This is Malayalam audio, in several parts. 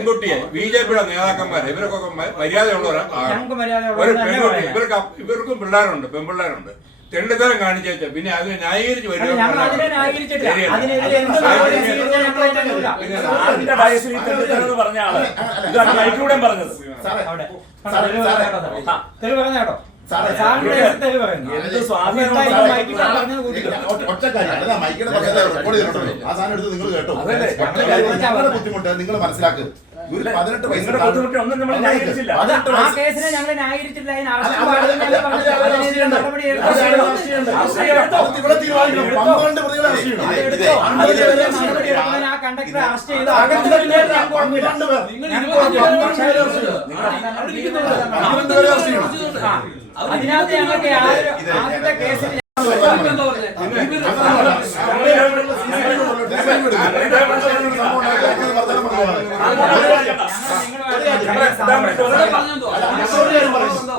പെൺകുട്ടിയെ ബി ജെ പിയുടെ നേതാക്കന്മാരെ ഇവരൊക്കെ മര്യാദയുള്ളവരാണ് ഒരു പെൺകുട്ടി ഇവർക്ക് ഇവർക്കും പിള്ളേരുണ്ട് പെൺപിള്ളേരുണ്ട്. തെണ്ടിത്തരം കാണിച്ചേച്ച പിന്നെ അതിനെ ന്യായീകരിച്ച് അല്ല, ഞങ്ങൾ അതിനെ ന്യായീകരിച്ചിട്ടില്ല. എന്ത് നടപടി സ്വീകരിച്ചാലും ഞങ്ങൾ ഏറ്റെടുക്കില്ല. സാറിന്റെ വയസ്സിൽ ഈ തെണ്ടിത്തരം പറഞ്ഞ ആൾ? ഇതാണ് സാറേ അവിടെ. സാറേ, തെളിവ് കേട്ടോ. തെളിവ് പറഞ്ഞ കേട്ടോ. സാറേ, സാറിന്റെ ഇവിടെ പറയുന്നു. എന്ത് സ്വാധീനം എന്തായാലും സാറേ? മൈക്കിൽ പറഞ്ഞത് ഒറ്റ- ഒറ്റ കാര്യം അല്ല മൈക്കിയുടെ പറഞ്ഞത് റെക്കോർഡ് ചെയ്തിട്ടുണ്ടല്ലോ. ആ സാധനം എടുത്ത് നിങ്ങൾ കേട്ടോ. ബുദ്ധിമുട്ട് നിങ്ങൾ മനസ്സിലാക്കുക അതിനകത്ത് ഞങ്ങൾക്ക് ആദ്യത്തെ കേസിൽ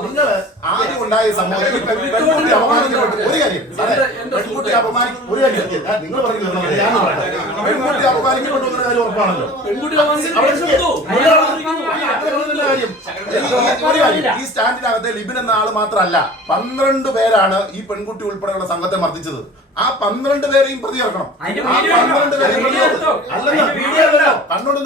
നിങ്ങൾ ആദ്യം ഉണ്ടായ സംഭവം അപമാനിക്കപ്പെട്ടു ഒരു കാര്യം പെൺകുട്ടി അപമാനി ഒരു കാര്യം നിങ്ങൾ പറയുന്നത് ഞാൻ. പെൺകുട്ടി അപമാനിക്കപ്പെട്ടു എന്ന കാര്യം ഉറപ്പാണല്ലോ കാര്യം. ഈ- ഈ- ഒരു കാര്യം. ഈ സ്റ്റാൻഡിനകത്തെ ലിബിൻ എന്ന ആൾ മാത്രമല്ല പന്ത്രണ്ട് പേരാണ് ഈ പെൺകുട്ടി ഉൾപ്പെടെയുള്ള സംഘത്തെ മർദ്ദിച്ചത്. ആ പന്ത്രണ്ട് പേരെയും പ്രതി ചേർക്കണം. പന്ത്രണ്ട്? പേരെയും പ്രതി അല്ലെന്ന്? കണ്ണോട്?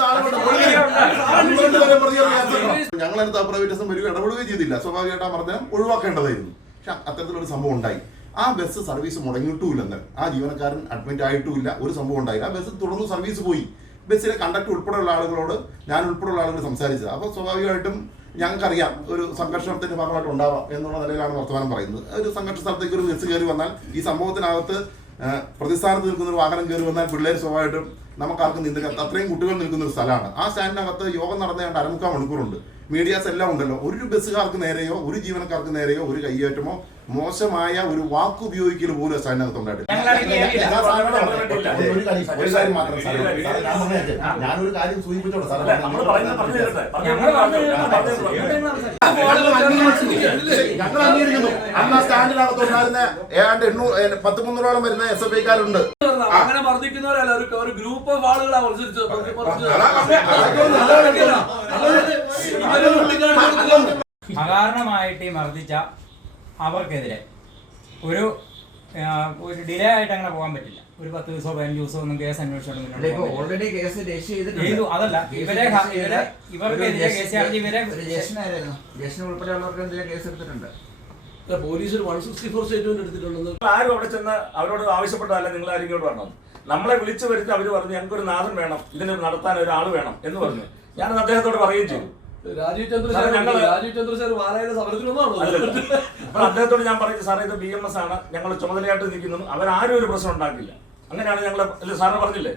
പന്ത്രണ്ട് പേരെ പ്രതി ചേർക്കണം. ഞങ്ങൾ അതിനകത്ത് അപ്രവിറ്റസം വരികയും ഇടപെടുകയും ചെയ്തില്ല. സ്വാഭാവികമായിട്ട് ആ മർദ്ദനം ഒഴിവാക്കേണ്ടതായിരുന്നു. പക്ഷെ അത്തരത്തിലൊരു സംഭവം ഉണ്ടായി. ആ ബസ് സർവീസ് മുടങ്ങിയിട്ടുമില്ലെന്ന്. ആ ജീവനക്കാരൻ അഡ്മിറ്റ് ആയിട്ടുമില്ല. ഒരു സംഭവം ഉണ്ടായില്ല. ആ ബസ് തുടർന്ന് സർവീസ് പോയി. ബസ്സിലെ കണ്ടക്ടർ ഉൾപ്പെടെയുള്ള ആളുകളോട് ഞാൻ ഉൾപ്പെടെയുള്ള ആളുകൾ സംസാരിച്ചത്. അപ്പോൾ സ്വാഭാവികമായിട്ടും ഞങ്ങൾക്കറിയാം ഒരു സംഘർഷത്തിന്റെ ഭാഗമായിട്ട് ഉണ്ടാവാം എന്നുള്ള നിലയിലാണ് വർത്തമാനം പറയുന്നത്. ഒരു സംഘർഷ സ്ഥലത്തേക്ക് ഒരു ബസ് കയറി വന്നാൽ ഈ സംഭവത്തിനകത്ത് പ്രതിസ്ഥാനത്ത് നിൽക്കുന്ന ഒരു വാഹനം കയറി വന്നാൽ പിള്ളേർ സ്വാഭാവികമായിട്ടും നമുക്കാർക്കും നിന്ന് അത്രയും കുട്ടികൾ നിൽക്കുന്ന ഒരു സ്ഥലമാണ്. ആ സ്റ്റാൻഡിനകത്ത് യോഗം നടന്ന ഏതാണ്ട് അരമുക്കാൽ മണിക്കൂറുണ്ട്. മീഡിയാസ് എല്ലാം ഉണ്ടല്ലോ. ഒരു ബസ്സുകാർക്ക് നേരെയോ ഒരു ജീവനക്കാർക്ക് നേരെയോ ഒരു കയ്യേറ്റമോ മോശമായ ഒരു വാക്ക് ഉപയോഗിക്കൽ പോലും ആ ഉണ്ടായിട്ടുണ്ട് ഉണ്ടായിട്ടില്ല. കാര്യം. ഞാനൊരു സൂചിപ്പിച്ചോട്ടെ ഞങ്ങൾ അംഗീകരിക്കുന്നു. അന്ന് സ്റ്റാൻഡിനകത്ത് ഉണ്ടായിരുന്ന ഏതാണ്ട് എണ്ണൂറ് പത്ത് മുന്നൂറോളം വരുന്ന എസ് എഫ് ഐക്കാരുണ്ട്. അങ്ങനെ മർദ്ദിക്കുന്നവരല്ല ഒരു ഗ്രൂപ്പ് ഓഫ് ആളുകളാ മത്സരിച്ചത് മത്സരിച്ചത്. അതാ ഇവരെ ഉള്ളിക്കാണിച്ച് അകാരണമായിട്ട് ഈ മർദ്ദിച്ച അവർക്കെതിരെ. ഒരു ഒരു ഡിലേ ആയിട്ട് അങ്ങനെ പോകാൻ പറ്റില്ല. ഒരു പത്ത് ദിവസമോ പതിനഞ്ച് ദിവസമോ ഒന്നും കേസ് അന്വേഷിച്ചോണ്ട് പറ്റില്ല. ഓൾറെഡി കേസ് രജിസ്റ്റർ ചെയ്തിട്ടുണ്ട്. ചെയ്തു. അതല്ല ഇവരെ രജിസ്റ്റർ ഇവരെ ഇവർക്കെതിരെ കേസ് ജസ്റ്റിന് ചാർജ് ഇവരെ ഒരു ജസ്റ്റിനായിരുന്നു ജസ്റ്റിന് ഉൾപ്പെടെയുള്ളവർക്ക് എന്തെങ്കിലും കേസ് എടുത്തിട്ടുണ്ട്? പോലീസ് ഒരു വൺ സിക്സ്റ്റി ഫോർ സ്റ്റേറ്റ്മെന്റ് എടുത്തിട്ടുണ്ടെന്ന്. ആരും അവിടെ ചെന്ന് അവരോട് ആവശ്യപ്പെട്ടതല്ല നിങ്ങൾ ആരും ഇങ്ങോട്ട് വരണം നമ്മളെ വിളിച്ചു വരുത്തി അവർ പറഞ്ഞു ഞങ്ങൾക്ക് ഒരു നാഥൻ വേണം. ഇതിന് നടത്താൻ ഒരാൾ വേണം. എന്ന് പറഞ്ഞു. ഞാനത് അദ്ദേഹത്തോട് പറയുകയും ചെയ്തു. രാജീവ് സാറേ, ചന്ദ്രശേഖർ ഞങ്ങൾ രാജീവ് ചന്ദ്രശേഖർ വാരായുടെ സമരത്തിലൊന്നാണോ അപ്പോൾ അദ്ദേഹത്തോട് ഞാൻ പറഞ്ഞു സാറേ ഇത് ബി എം എസ് ആണ്. ഞങ്ങൾ ചുമതലയായിട്ട് നിൽക്കുന്നു. അവരാരും ഒരു പ്രശ്നം ഉണ്ടാക്കില്ല. അങ്ങനെയാണ് ഞങ്ങൾ അല്ല സാറിന് പറഞ്ഞില്ലേ?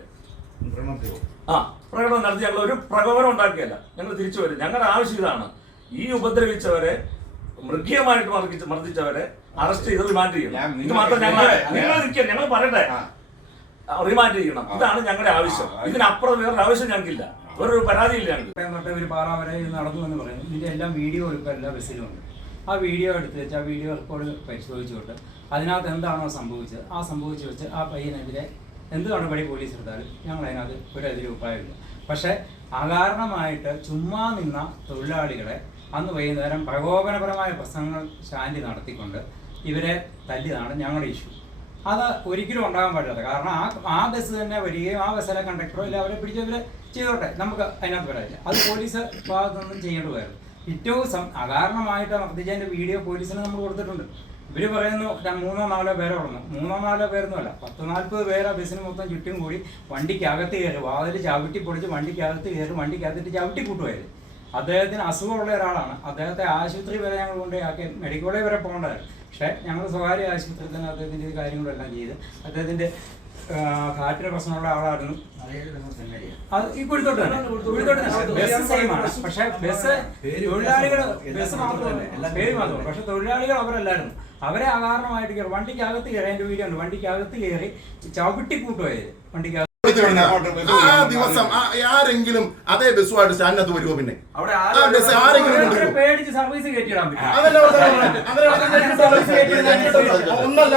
ആ പ്രകടനം നടത്തി ഞങ്ങൾ ഒരു പ്രകോപനം ഉണ്ടാക്കിയല്ല. ഞങ്ങൾ തിരിച്ചു വരും. ഞങ്ങളുടെ ആവശ്യം ഇതാണ്. ഈ ഉപദ്രവിച്ചവരെ മൃഗീയമായിട്ട് മർദ്ദിച്ച മർദ്ദിച്ചവരെ അറസ്റ്റ് ചെയ്ത് റിമാൻഡ് ചെയ്യണം. ഇത് മാത്രം ഞങ്ങൾ നിങ്ങൾ നിൽക്കുക. ഞങ്ങൾ പറയട്ടെ. റിമാൻഡ് ചെയ്യണം. ഇതാണ് ഞങ്ങളുടെ ആവശ്യം. ഇതിനപ്പുറം വേറൊരു ആവശ്യം ഞങ്ങൾക്കില്ല. വേറൊരു പരാതിയില്ല തൊട്ട് ഒരു പാറ വരെ നടന്നു എന്ന് പറയുന്നു. ഇതിന്റെ എല്ലാം വീഡിയോ ഇപ്പോൾ എല്ലാ ബസ്സിലും ഉണ്ട്. ആ വീഡിയോ എടുത്ത് വെച്ച് ആ വീഡിയോ റെക്കോർഡ് പരിശോധിച്ചുകൊണ്ട് അതിനകത്ത് എന്താണോ സംഭവിച്ചത്? ആ സംഭവിച്ചു വെച്ച് ആ പയ്യനെതിരെ എന്ത് നടപടി പോലീസ് എടുത്താലും ഞങ്ങൾ അതിനകത്ത് ഒരു എതിരും ഉപായമില്ല. പക്ഷേ അകാരണമായിട്ട് ചുമ്മാ നിന്ന തൊഴിലാളികളെ അന്ന് വൈകുന്നേരം പ്രകോപനപരമായ പ്രസംഗങ്ങൾ ശാന്തി നടത്തിക്കൊണ്ട് ഇവരെ തല്ലിയതാണ് ഞങ്ങളുടെ ഇഷ്യൂ അത് ഒരിക്കലും ഉണ്ടാകാൻ പാടില്ല കാരണം ആ ആ ബസ് തന്നെ വരികയും ആ ബസ്സിലെ കണ്ടക്ടറോ ഇല്ല അവരെ പിടിച്ചവരെ ചെയ്തോട്ടെ നമുക്ക് അതിനകത്ത് പറയാം അത് പോലീസ് ഭാഗത്തുനിന്നും ചെയ്യേണ്ടതായിരുന്നു. ഏറ്റവും അകാരണമായിട്ട് മർദ്ദിച്ചതിന്റെ വീഡിയോ പോലീസിന് നമ്മൾ കൊടുത്തിട്ടുണ്ട്. ഇവർ പറയുന്നു മൂന്നോ നാലോ പേരെ ഉള്ളു മൂന്നോ നാലോ പേരൊന്നുമല്ല പത്ത് നാൽപ്പത് പേര് ആ ബസ്സിന് മൊത്തം ചുറ്റും കൂടി വണ്ടിക്കകത്ത് കയറി വാതിൽ ചവിട്ടി പൊടിച്ച് വണ്ടിക്കകത്ത് കയറി വണ്ടിക്കകത്തിട്ട് ചവിട്ടി കൂട്ടുമായിരുന്നു അദ്ദേഹത്തിന് അസുഖമുള്ള ഒരാളാണ്. അദ്ദേഹത്തെ ആശുപത്രി വരെ ഞങ്ങൾ കൊണ്ടുപോയി മെഡിക്കൽ കോളേജ് വരെ പോകേണ്ടതായിരുന്നു. പക്ഷേ ഞങ്ങൾ സ്വകാര്യ ആശുപത്രിയിൽ തന്നെ അദ്ദേഹത്തിന്റെ കാര്യങ്ങളെല്ലാം ചെയ്ത് അദ്ദേഹത്തിന്റെ ഹാർട്ടിന് പ്രശ്നമുള്ള ആളായിരുന്നു. അത് ഈ കുഴിത്തോട്ട് തന്നെ. കുഴിത്തോട്ട് ബസ് സെയിം ആണ്. പക്ഷെ ബസ് തൊഴിലാളികൾ ബസ് മാത്രമല്ല പേര് മാത്രമല്ല പക്ഷെ തൊഴിലാളികൾ അവരല്ലായിരുന്നു. അവരെ അകാരണമായിട്ട് കയറി വണ്ടിക്കകത്ത് കയറി വീഡിയോ ഉണ്ട് വണ്ടിക്കകത്ത് കയറി ചവിട്ടി കൂട്ടുപോയത്. വണ്ടിക്കകത്ത് ആ ദിവസം ആരെങ്കിലും അതേ ബസ്സുമായിട്ട് സ്റ്റാൻഡിനകത്ത് വരുമോ പിന്നെ? അവിടെ ആ ബസ് ആരെങ്കിലും ഒന്നല്ല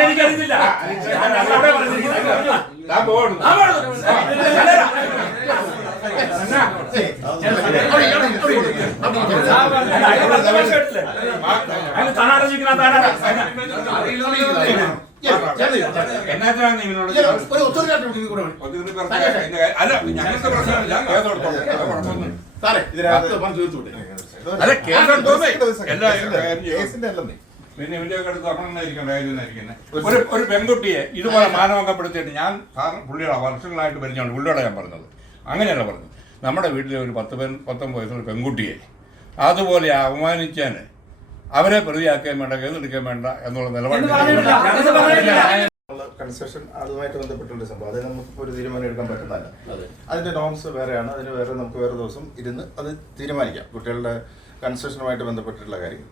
എനിക്കറിയില്ല, ഞാൻ അവിടെ ഇവനോട് അല്ല പ്രശ്നമില്ല അല്ല എല്ലാ പിന്നെ ഇവന്റെ അടുത്ത് അപ്പണനായിരിക്കും കാര്യമായിരിക്കുന്നത് ഒരു ഒരു പെൺകുട്ടിയെ ഇതുപോലെ മാനഭംഗപ്പെടുത്തിയിട്ട് ഞാൻ പുള്ളിയുടെ വർഷങ്ങളായിട്ട് പരിചയമാണ് പുള്ളിയോടെ ഞാൻ പറഞ്ഞത്. അങ്ങനെയല്ല പറഞ്ഞത്. നമ്മുടെ വീട്ടിലെ ഒരു പത്ത് പേർ പത്തൊമ്പത് വയസ്സുള്ള പെൺകുട്ടിയെ അതുപോലെ അപമാനിക്കാൻ അവരെ പ്രതിയാക്കാൻ വേണ്ട കേസെടുക്കാൻ വേണ്ട എന്നുള്ള നിലപാട് കൺസ്ട്രക്ഷൻ അതുമായിട്ട് ബന്ധപ്പെട്ടുള്ള സംഭവം. അത് നമുക്ക് ഒരു തീരുമാനം എടുക്കാൻ പറ്റുന്നതല്ല. അതിന്റെ നോംസ് വേറെയാണ്. അതിന് വേറെ നമുക്ക് വേറെ ദിവസം ഇരുന്ന് അത് തീരുമാനിക്കാം. കുട്ടികളുടെ കൺസ്ട്രക്ഷനുമായിട്ട് ബന്ധപ്പെട്ടിട്ടുള്ള കാര്യം.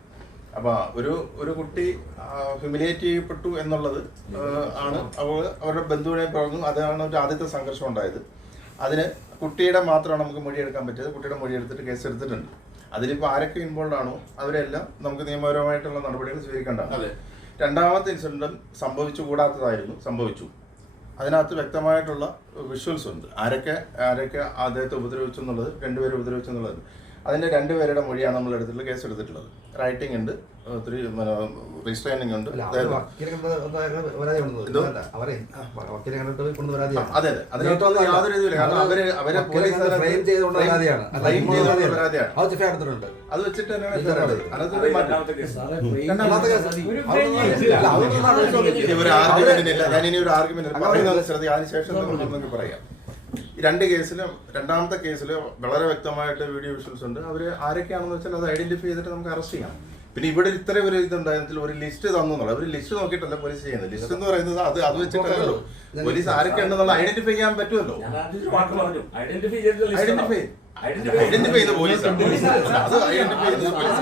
അപ്പൊ ഒരു ഒരു കുട്ടി ഹ്യൂമിലിയേറ്റ് ചെയ്യപ്പെട്ടു എന്നുള്ളത് ആണ്. അവൾ അവരുടെ ബന്ധുവിനെ പറഞ്ഞു അതാണ് ഒരു ആദ്യത്തെ സംഘർഷം ഉണ്ടായത്. അതിന് കുട്ടിയുടെ മാത്രമാണ് നമുക്ക് മൊഴിയെടുക്കാൻ പറ്റിയത്. കുട്ടിയുടെ മൊഴി എടുത്തിട്ട് കേസ് എടുത്തിട്ടുണ്ട് അതിലിപ്പോൾ ആരൊക്കെ ഇൻവോൾവ് ആണോ അവരെല്ലാം നമുക്ക് നിയമപരമായിട്ടുള്ള നടപടികൾ സ്വീകരിക്കേണ്ടതാണ് രണ്ടാമത്തെ ഇൻസിഡന്റും സംഭവിച്ചു കൂടാത്തതായിരുന്നു. സംഭവിച്ചു. അതിനകത്ത് വ്യക്തമായിട്ടുള്ള വിഷ്വൽസ് ഉണ്ട്. ആരൊക്കെ ആരൊക്കെ അദ്ദേഹത്തെ ഉപദ്രവിച്ചു എന്നുള്ളത് രണ്ടുപേരെ ഉപദ്രവിച്ചു എന്നുള്ളത്. അതിന്റെ രണ്ടുപേരുടെ മൊഴിയാണ് നമ്മൾ എടുത്തിട്ടുള്ള കേസ് എടുത്തിട്ടുള്ളത് റൈറ്റിംഗ് ഉണ്ട്. ഒത്തിരി ഉണ്ട്. അവർ അവരെ അതെ അതിനകത്തൊന്നും യാതൊരു അവർ അവരെ പോലീസ് അത് വെച്ചിട്ട് ഒരു ഇല്ല. ആർഗ്യുമെന്റ് ഞാൻ ഇനി ഒരു ആർഗ്യുമെന്റ് അങ്ങനെ പറയുന്നത് ശ്രദ്ധിക്കുക അതിനുശേഷം നമുക്ക് പറയാം. ഈ രണ്ട് കേസിലും രണ്ടാമത്തെ കേസിൽ വളരെ വ്യക്തമായിട്ട് വീഡിയോ വിഷ്വൽസ് ഉണ്ട്. അവർ ആരൊക്കെയാണെന്ന് വെച്ചാൽ അത് ഐഡന്റിഫൈ ചെയ്തിട്ട് നമുക്ക് അറസ്റ്റ് ചെയ്യാം. പിന്നെ ഇവിടെ ഇത്രയും ഒരു ഇതുണ്ടായതിൽ ഒരു ലിസ്റ്റ് തന്നു എന്നുള്ളത് അവർ ലിസ്റ്റ് നോക്കിയിട്ടല്ല പോലീസ് ചെയ്യുന്നത്. ലിസ്റ്റ് എന്ന് പറയുന്നത് അത് അത് വെച്ചിട്ടല്ലോ പോലീസ് ആരൊക്കെ ഉണ്ടെന്നുള്ള ഐഡന്റിഫൈ ചെയ്യാൻ പറ്റുമല്ലോ. ഞാൻ ആദ്യം വാക്ക് പറഞ്ഞു. ഐഡന്റിഫൈ ചെയ്ത ലിസ്റ്റ് ഐഡന്റിഫൈ ചെയ്ത പോലീസാണ് അത് ഐഡന്റിഫൈ ചെയ്തത് പോലീസ്